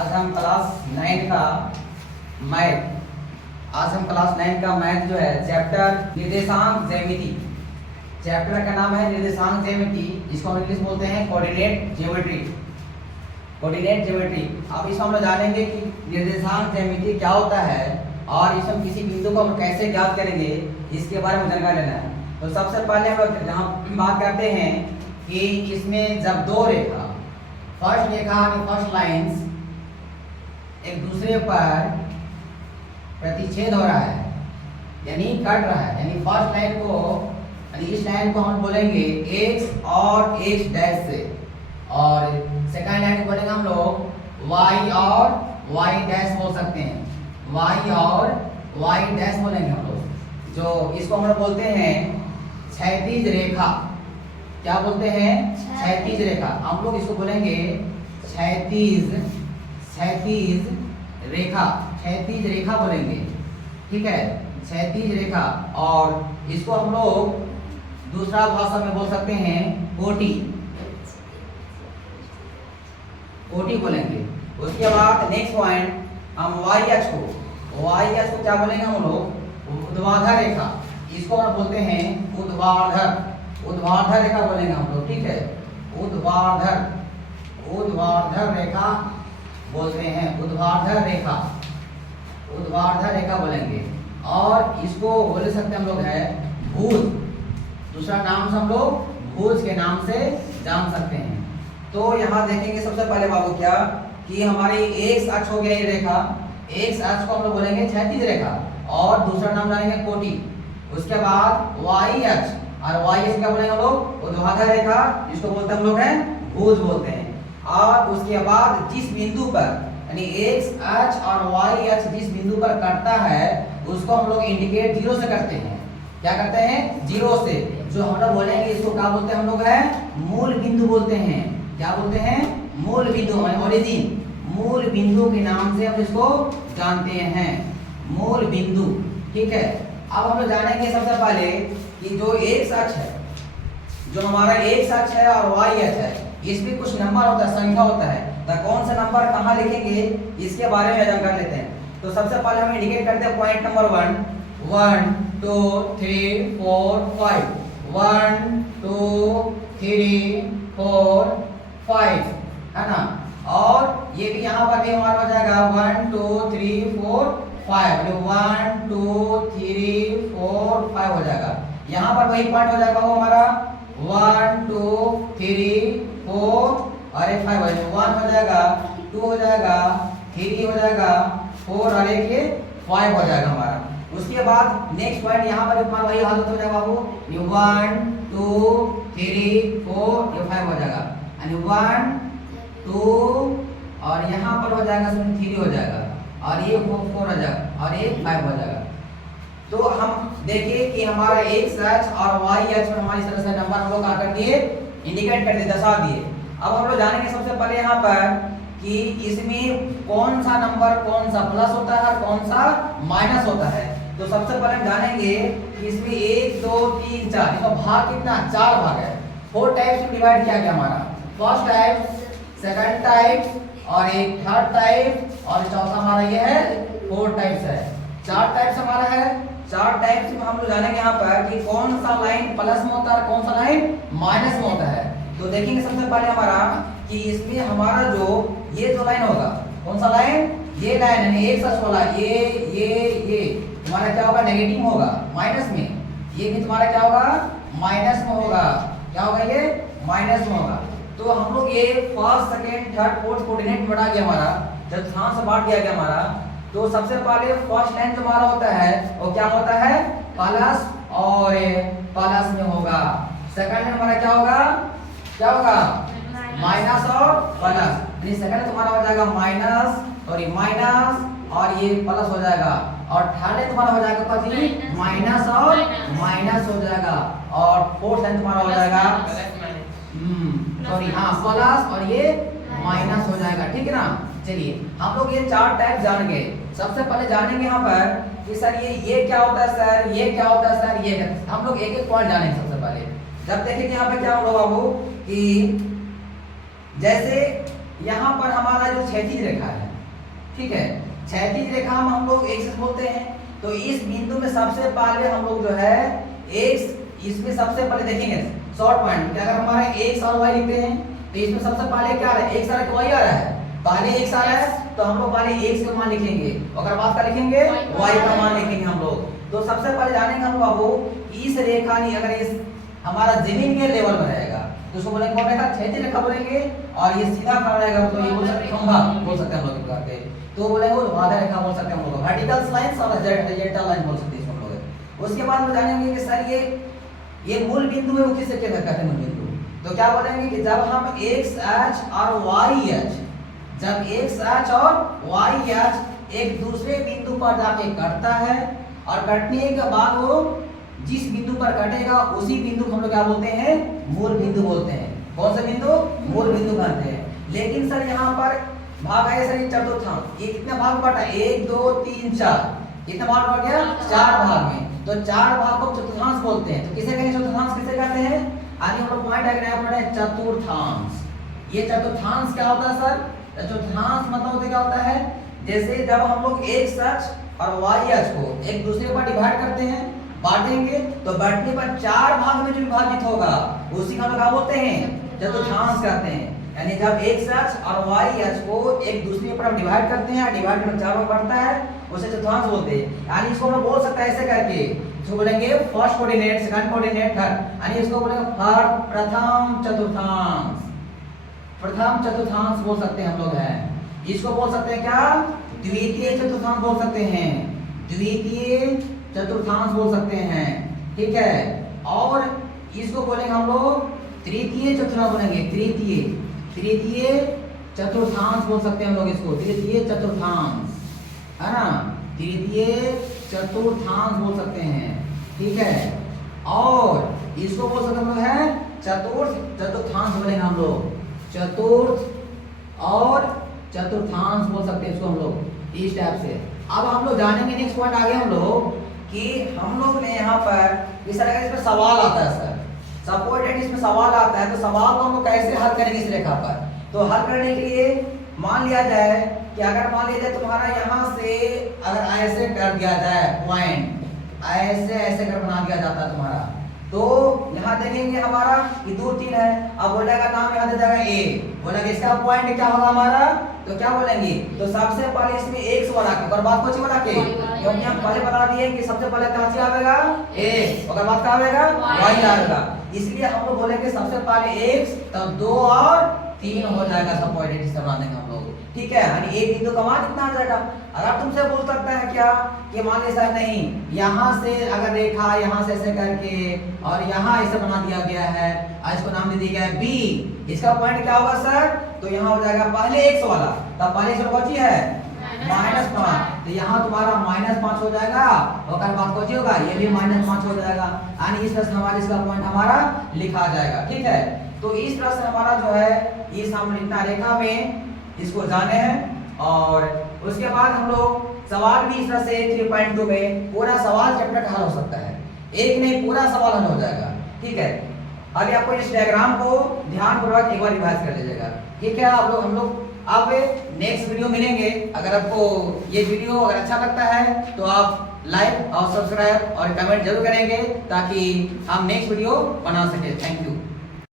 आज हम क्लास 9 का मैथ आज हम क्लास 9 का मैथ जो है चैप्टर निर्देशांक ज्यामिति, चैप्टर का नाम है निर्देशांक ज्यामिति। इसको हम इंग्लिश बोलते हैं कोऑर्डिनेट ज्योमेट्री। Coordinate geometry. अब इसमें हम लोग जानेंगे कि निर्देशांक ज्यामिति क्या होता है और इसमें किसी बिंदु को हम कैसे ज्ञात करेंगे, इसके बारे में जानकारी लेना है। तो सबसे पहले हम लोग जहाँ बात करते हैं कि इसमें जब दो रेखा फर्स्ट रेखा फर्स्ट लाइंस एक दूसरे पर प्रतिच्छेद हो रहा है यानी कट रहा है, यानी फर्स्ट लाइन को यानी इस लाइन को हम बोलेंगे x और x डैश से, और सेकंड लाइन को बोलेंगे हम लोग y और y डैश बोल सकते हैं, y और y डैश बोलेंगे हम लोग। जो इसको हम लोग बोलते हैं क्षैतिज रेखा। क्या बोलते हैं? क्षैतिज रेखा। हम लोग इसको बोलेंगे क्षैतिज रेखा, क्षैतिज रेखा बोलेंगे, ठीक है, क्षैतिज रेखा। और इसको हम लोग दूसरा भाषा में बोल सकते हैं कोटि बोलेंगे। उसके बाद नेक्स्ट पॉइंट हम y अक्ष को क्या बोलेंगे हम लोग? ऊर्ध्वाधर रेखा। इसको हम बोलते हैं ऊर्ध्वाधर रेखा बोलेंगे हम लोग, ठीक है, ऊर्ध्वाधर रेखा बोलते हैं, ऊर्ध्वाधर रेखा बोलेंगे। और इसको बोल सकते हम लोग है भुज, दूसरा नाम से हम लोग भुज के नाम से जान सकते हैं। तो यहाँ देखेंगे सबसे पहले बाबू क्या कि हमारी एक्स अक्ष हो गया ये रेखा, एक्स अक्ष को हम लोग बोलेंगे क्षैतिज रेखा और दूसरा नाम डालेंगे कोटि। उसके बाद वाई अक्ष, और वाई अक्ष क्या बोलेंगे हम लोग? ऊर्ध्वाधर रेखा, जिसको बोलते हैं हम लोग हैं भुज बोलते हैं। और उसके बाद जिस बिंदु पर यानी एक्स अक्ष और वाई अक्ष जिस बिंदु पर कटता है उसको हम लोग इंडिकेट जीरो से करते हैं। क्या करते हैं? जीरो से। जो हम लोग बोलेंगे इसको क्या बोलते हैं हम लोग? है मूल बिंदु बोलते हैं। क्या बोलते हैं? मूल बिंदु यानी ओरिजिन, मूल बिंदु के नाम से हम इसको जानते हैं, मूल बिंदु, ठीक है। अब हम लोग जानेंगे सबसे पहले कि जो एक्स अक्ष है, जो हमारा एक्स अक्ष है और वाई अक्ष है, इसमें कुछ नंबर होता है, संख्या होता है। तो कौन सा नंबर कहाँ लिखेंगे इसके बारे में जानकारी लेते हैं। तो सबसे पहले हम इंडिकेट करते हैं पॉइंट नंबर 1 1 2 3 4 5 1 2 3 4 5 है ना। और ये भी यहाँ पर भी हमारा हो जाएगा 1 2 3 4 5 1 2 3 4 5 हो जाएगा। यहाँ पर वही पॉइंट हो जाएगा वो हमारा 1 2 3 4 और एक 5 1 हो जाएगा, 2 हो जाएगा, 3 हो जाएगा, 4 और एक ये 5 हो जाएगा हमारा। उसके बाद नेक्स्ट पॉइंट यहाँ पर हमारा वही हालत हो जाएगा बाबू, ये 1 2 3 4 ये 5 हो जाएगा, यानी 1 2 और यहाँ पर हो जाएगा 3 हो जाएगा और ये 4 हो जाएगा और ये 5 हो जाएगा। तो हम देखिए कि हमारा एक्स अक्ष और वाई अक्ष में हमारी तरह से नंबर हम लोग क्या कर दिए? इंडिकेट कर दिए, दर्शा दिए। अब हम लोग जानेंगे सबसे पहले यहाँ पर कि इसमें कौन सा नंबर कौन सा प्लस होता है और कौन सा माइनस होता है। तो सबसे पहले हम जानेंगे कि इसमें 1 2 3 4 इसका भाग कितना? 4 भाग है। 4 टाइप्स में डिवाइड किया गया हमारा, फर्स्ट टाइप, सेकंड टाइप और एक थर्ड टाइप और चौथा हमारा ये है 4 टाइप्स है। 4 टाइप्स हमारा है। 4 टाइप्स में हम लोग जानेंगे यहाँ पर कि कौन सा लाइन प्लस में होता है कौन सा लाइन माइनस में होता है। तो देखेंगे सबसे पहले हमारा कि इसमें हमारा जो ये जो लाइन होगा, कौन सा लाइन? ये लाइन यानी एक अक्ष वाला ये तुम्हारा क्या होगा? नेगेटिव होगा, माइनस में। ये भी तुम्हारा क्या होगा? माइनस में होगा। क्या होगा? ये माइनस में होगा। तो हम लोग ये first second third fourth coordinate बढ़ा गया हमारा, जब स्थान से बांट दिया गया हमारा। तो सबसे पहले फर्स्ट लाइन जो हमारा होता है वो क्या होता है? प्लस और प्लस में होगा। सेकंड लाइन हमारा क्या होगा? क्या होगा? माइनस और प्लस। ये सेकंड तुम्हारा हो जाएगा माइनस और ये माइनस और ये प्लस हो जाएगा। और थर्ड लाइन तुम्हारा हो जाएगा कथी? माइनस और माइनस हो जाएगा। और फोर्थ लाइन तुम्हारा हो जाएगा सॉरी हाँ प्लस और ये माइनस हो जाएगा, ठीक है ना। चलिए हम लोग ये 4 टाइप जान गए। सबसे पहले जानेंगे यहाँ पर कि सर ये क्या होता है सर, ये क्या होता है सर, ये हम लोग एक एक पॉइंट जानेंगे। सबसे पहले जब देखेंगे यहाँ पे क्या होगा बाबू कि जैसे यहाँ पर हमारा जो क्षैतिज रेखा है, ठीक है। क्षैतिज रेखा हम लोग एक्सिस बोलते हैं। तो इस बिंदु में सबसे पहले हम लोग जो है एक्स, इसमें सबसे पहले देखेंगे शॉर्ट पॉइंट क्या, अगर हमारा एक्स और वाई लिखते हैं तो इसमें सबसे पहले क्या आ रहा है, एक्स आ रहा है कि वाई आ रहा है, पहले एक्स आ रहा है तो हम लोग पहले एक्स का मान लिखेंगे और बाद का लिखेंगे वाई का मान लिखेंगे हम लोग। तो सबसे पहले जानेंगे हम बाबू इस रेखा ने अगर इस हमारा जमीन के लेवल में रहेगा तो उसको बोलेंगे कौन रेखा, क्षैतिज रेखा बोलेंगे। और ये सीधा खड़ा रहेगा तो ये बोल सकते हैं खंभा बोल सकते हैं हम लोग प्रकार के, तो बोलेंगे ऊर्ध्वाधर रेखा बोल सकते हैं हम लोग, वर्टिकल लाइंस और हॉरिजॉन्टल लाइन बोल सकते हैं इसको हम लोग। उसके बाद हम जानेंगे कि सर ये मूल बिंदु है वो किसे कहते हैं मूल बिंदु। तो क्या बोलेंगे कि जब हम एक्स एच और वाई एच, जब एक्स एच और वाई एच एक दूसरे बिंदु पर जाके कटता है और कटने के बाद वो जिस बिंदु पर कटेगा उसी बिंदु को हम लोग क्या बोलते हैं, मूल बिंदु बोलते हैं। कौन सा बिंदु, मूल बिंदु कहते हैं। लेकिन सर यहाँ पर भाग है सर ये चतुर्थांश, ये कितने भाग बटा, 1 2 3 4, कितने भाग बढ़ गया, 4 भाग में। तो 4 भाग को चतुर्थांश बोलते हैं। तो किसे कहेंगे चतुर्थांश, किसे कहते हैं, आगे हम लोग पॉइंट डायग्राम पढ़े चतुर्थांश। ये चतुर्थांश क्या होता है सर, चतुर्थांश मतलब होता क्या होता है, जैसे जब हम लोग एक्स अक्ष और वाई अक्ष को एक दूसरे पर डिवाइड करते हैं, बांटेंगे, तो बांटने पर 4 भाग में जो विभाजित होगा उसी का हम क्या बोलते हैं, चतुर्थांश कहते हैं। यानी जब एक्स अक्ष और वाई अक्ष को एक दूसरे पर डिवाइड करते हैं, डिवाइड कर 4 भाग बढ़ता है, उसे चतुर्थांश बोलते हैं। यानी इसको हम बोल सकते हैं ऐसे करके, इसको बोलेंगे first coordinate, second coordinate, third, यानी इसको बोलेंगे प्रथम चतुर्थांश, प्रथम चतुर्थांश बोल सकते हैं हम लोग हैं। इसको बोल सकते हैं क्या, द्वितीय चतुर्थांश बोल सकते हैं, द्वितीय चतुर्थांश बोल सकते हैं, ठीक है। और इसको बोलेंगे हम लोग तृतीय चतुर्थांश बोलेंगे, तृतीय चतुर्थांश बोल सकते हैं हम लोग इसको, तृतीय चतुर्थांश, है ना, तृतीय चतुर्थांश बोल सकते हैं, ठीक है। और इसको बोल सकते हम लोग है चतुर्थांश बोलेंगे हम लोग, चतुर्थ और चतुर्थांश बोल सकते हैं इसको हम लोग इस टाइप से। अब हम लोग जानेंगे नेक्स्ट पॉइंट आगे हम लोग कि हम लोग ने यहाँ पर इस तरह का इसमें सवाल आता है सर, सपोर्टेड इसमें सवाल आता है, तो सवाल को हम लोग कैसे हल करेंगे इस रेखा पर। तो हल करने के लिए मान लिया जाए कि अगर मान लिया जाए तुम्हारा यहाँ से अगर ऐसे कर दिया जाए पॉइंट, ऐसे कर बना दिया जाता है तुम्हारा, तो यहाँ देखेंगे हमारा ये 2 3 है, अब बोलेगा नाम यहाँ दे जाएगा ए, बोलेगा इसका पॉइंट क्या होगा हमारा, तो क्या बोलेंगे, तो सबसे पहले इसमें एक्स बना के और बाद कुछ बना के, क्योंकि हम पहले बता दिए कि सबसे पहले क्या आएगा ए, और बाद क्या आएगा वाई आएगा, इसलिए हम लोग बोलेंगे सबसे पहले एक्स, तब 2 और 3 हो जाएगा सब पॉइंट इस बना देंगे हम लोग, ठीक है। यानी एक बिंदु का मान कितना आ जाएगा। अगर तुमसे बोल सकता है क्या कि मान लीजिए सर नहीं, यहाँ से अगर रेखा यहाँ से ऐसे करके और यहाँ ऐसे बना दिया गया है, इसको नाम दे दिया गया है बी, इसका पॉइंट क्या होगा सर, तो यहाँ हो जाएगा पहले एक्स वाला, तब पहले एक्स कौन सी है -5, तो यहाँ तुम्हारा -5 हो जाएगा, और बाद कौन सी होगा, ये भी -5 हो जाएगा। यानी इस तरह से हमारा इसका पॉइंट हमारा लिखा जाएगा, ठीक है। तो इस तरह से हमारा जो है इस हम इतना रेखा में इसको जाने हैं, और उसके बाद हम लोग सवाल भी इस तरह से 3.2 में पूरा सवाल चैप्टर का हल हो सकता है, एक नहीं पूरा सवाल हल हो जाएगा, ठीक है। अभी आपको इस डायग्राम को ध्यानपूर्वक एक बार रिवाइज कर लीजिएगा, ठीक है। हम लोग अब नेक्स्ट वीडियो मिलेंगे। अगर आपको ये वीडियो अगर अच्छा लगता है तो आप लाइक और सब्सक्राइब और कमेंट जरूर करेंगे ताकि हम नेक्स्ट वीडियो बना सके। Thank you.